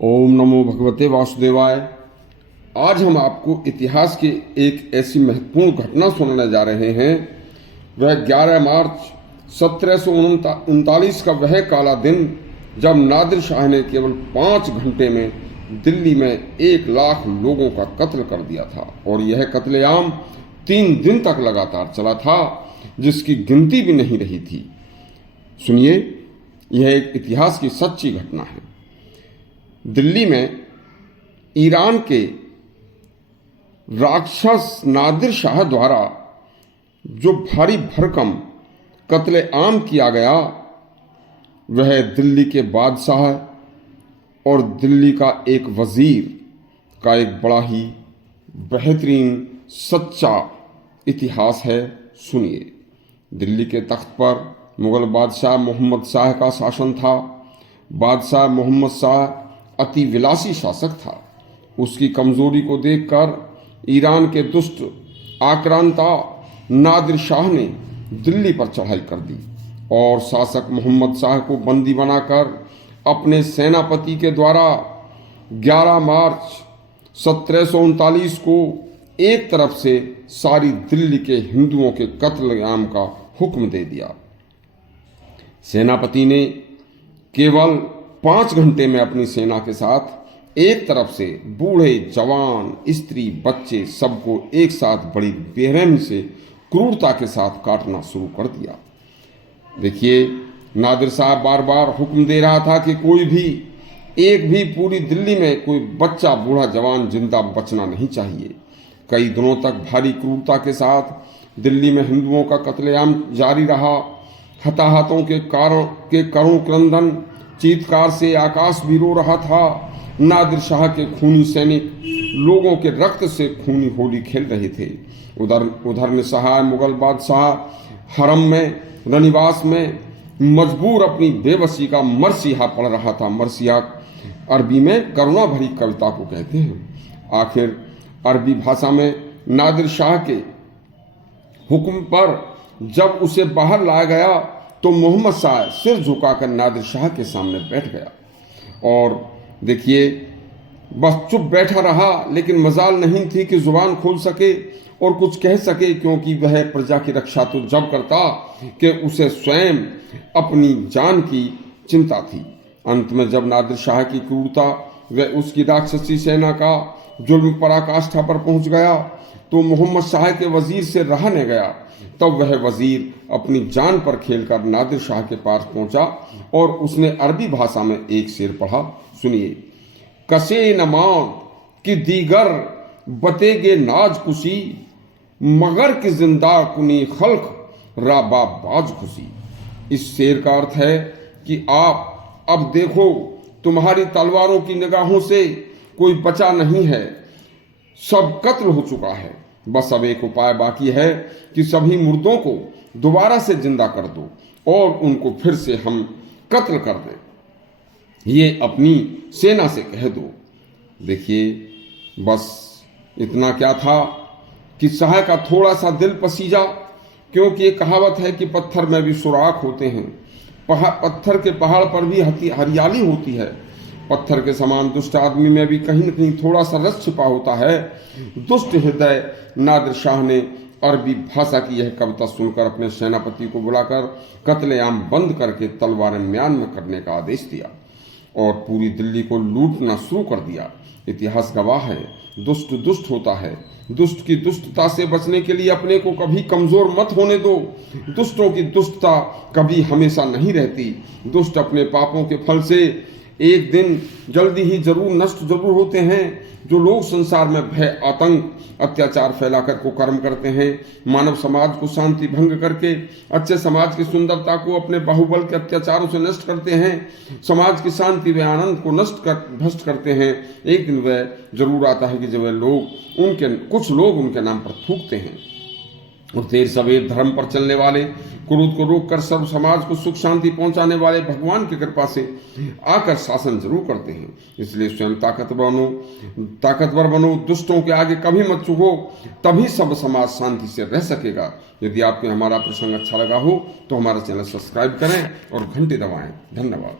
ओम नमो भगवते वासुदेवाय। आज हम आपको इतिहास की एक ऐसी महत्वपूर्ण घटना सुनाने जा रहे हैं। वह 11 मार्च 1739 का वह काला दिन जब नादिर शाह ने केवल 5 घंटे में दिल्ली में 1 लाख लोगों का कत्ल कर दिया था। और यह कत्लेआम 3 दिन तक लगातार चला था, जिसकी गिनती भी नहीं रही थी। सुनिए, यह एक इतिहास की सच्ची घटना है। दिल्ली में ईरान के राक्षस नादिर शाह द्वारा जो भारी भरकम कत्लेआम किया गया, वह दिल्ली के बादशाह और दिल्ली का एक वजीर का एक बड़ा ही बेहतरीन सच्चा इतिहास है। सुनिए, दिल्ली के तख्त पर मुगल बादशाह मोहम्मद शाह का शासन था। बादशाह मोहम्मद शाह अति विलासी शासक था। उसकी कमजोरी को देखकर ईरान के दुष्ट आक्रांता नादिर शाह ने दिल्ली पर चढ़ाई कर दी और शासक मोहम्मद शाह को बंदी बनाकर अपने सेनापति के द्वारा 11 मार्च 1739 को एक तरफ से सारी दिल्ली के हिंदुओं के कत्लेआम का हुक्म दे दिया। सेनापति ने केवल 5 घंटे में अपनी सेना के साथ एक तरफ से बूढ़े, जवान, स्त्री, बच्चे सबको एक साथ बड़ी बेरहमी से क्रूरता के साथ काटना शुरू कर दिया। देखिए, नादिर साहब बार बार हुक्म दे रहा था कि कोई भी एक भी पूरी दिल्ली में कोई बच्चा, बूढ़ा, जवान जिंदा बचना नहीं चाहिए। कई दिनों तक भारी क्रूरता के साथ दिल्ली में हिंदुओं का कत्लेआम जारी रहा। हताहतों के करुण क्रंदन चीत्कार से आकाश भी रो रहा था। नादिर शाह के खूनी सैनिक लोगों के रक्त से खूनी होली खेल रहे थे। उधर निसहाय मुगल बादशाह हरम में रनिवास में मजबूर अपनी बेबसी का मरसिया पढ़ रहा था। मरसिया अरबी में करुणा भरी कविता को कहते हैं। आखिर अरबी भाषा में नादिर शाह के हुक्म पर जब उसे बाहर लाया गया तो मोहम्मद शाह सिर झुकाकर नादिर शाह के सामने बैठ गया और देखिए, बस चुप बैठा रहा। लेकिन मजाल नहीं थी कि जुबान खोल सके और कुछ कह सके, क्योंकि वह प्रजा की रक्षा तो जब करता कि उसे स्वयं अपनी जान की चिंता थी। अंत में जब नादिर शाह की क्रूरता व उसकी राक्षसी सेना का जुल्म पराकाष्ठा पर पहुंच गया तो मोहम्मद शाह के वजीर से रहा न गया। तब वह वजीर अपनी जान पर खेलकर नादिर शाह के पास पहुंचा और उसने अरबी भाषा में एक शेर पढ़ा। सुनिए, कसे नमाज की दीगर बतेगे नाज खुशी, मगर की जिंदा कुनी खल्क राबा बाज खुशी। इस शेर का अर्थ है कि आप अब देखो, तुम्हारी तलवारों की निगाहों से कोई बचा नहीं है, सब कत्ल हो चुका है। बस अब एक उपाय बाकी है कि सभी मुर्दों को दोबारा से जिंदा कर दो और उनको फिर से हम कत्ल कर दें, ये अपनी सेना से कह दो। देखिए, बस इतना क्या था कि शाह का थोड़ा सा दिल पसीजा, क्योंकि ये कहावत है कि पत्थर में भी सुराख होते हैं। पत्थर के पहाड़ पर भी हरियाली होती है। पत्थर के समान दुष्ट आदमी में भी कहीं न कहीं थोड़ा सा रस छिपा होता है। दुष्ट हृदय नादिर शाह ने अरबी भाषा की यह कविता सुनकर अपने सेनापति को बुलाकर कत्लेआम बंद करके तलवारें म्यान में करने का आदेश दिया और पूरी दिल्ली को लूटना शुरू कर दिया। इतिहास गवाह है, दुष्ट दुष्ट होता है। दुष्ट की दुष्टता से बचने के लिए अपने को कभी कमजोर मत होने दो। दुष्टों की दुष्टता कभी हमेशा नहीं रहती। दुष्ट अपने पापों के फल से एक दिन जल्दी ही जरूर नष्ट जरूर होते हैं। जो लोग संसार में भय, आतंक, अत्याचार फैलाकर को कर्म करते हैं, मानव समाज को शांति भंग करके अच्छे समाज की सुंदरता को अपने बाहुबल के अत्याचारों से नष्ट करते हैं, समाज की शांति व आनंद को भ्रष्ट करते हैं, एक दिन वह जरूर आता है कि जब वह कुछ लोग उनके नाम पर थूकते हैं और देर सवेर धर्म पर चलने वाले, क्रोध को रोककर सर्व समाज को सुख शांति पहुंचाने वाले भगवान की कृपा से आकर शासन जरूर करते हैं। इसलिए स्वयं ताकतवर बनो, दुष्टों के आगे कभी मत झुको, तभी सब समाज शांति से रह सकेगा। यदि आपको हमारा प्रसंग अच्छा लगा हो तो हमारा चैनल सब्सक्राइब करें और घंटी दबाएं। धन्यवाद।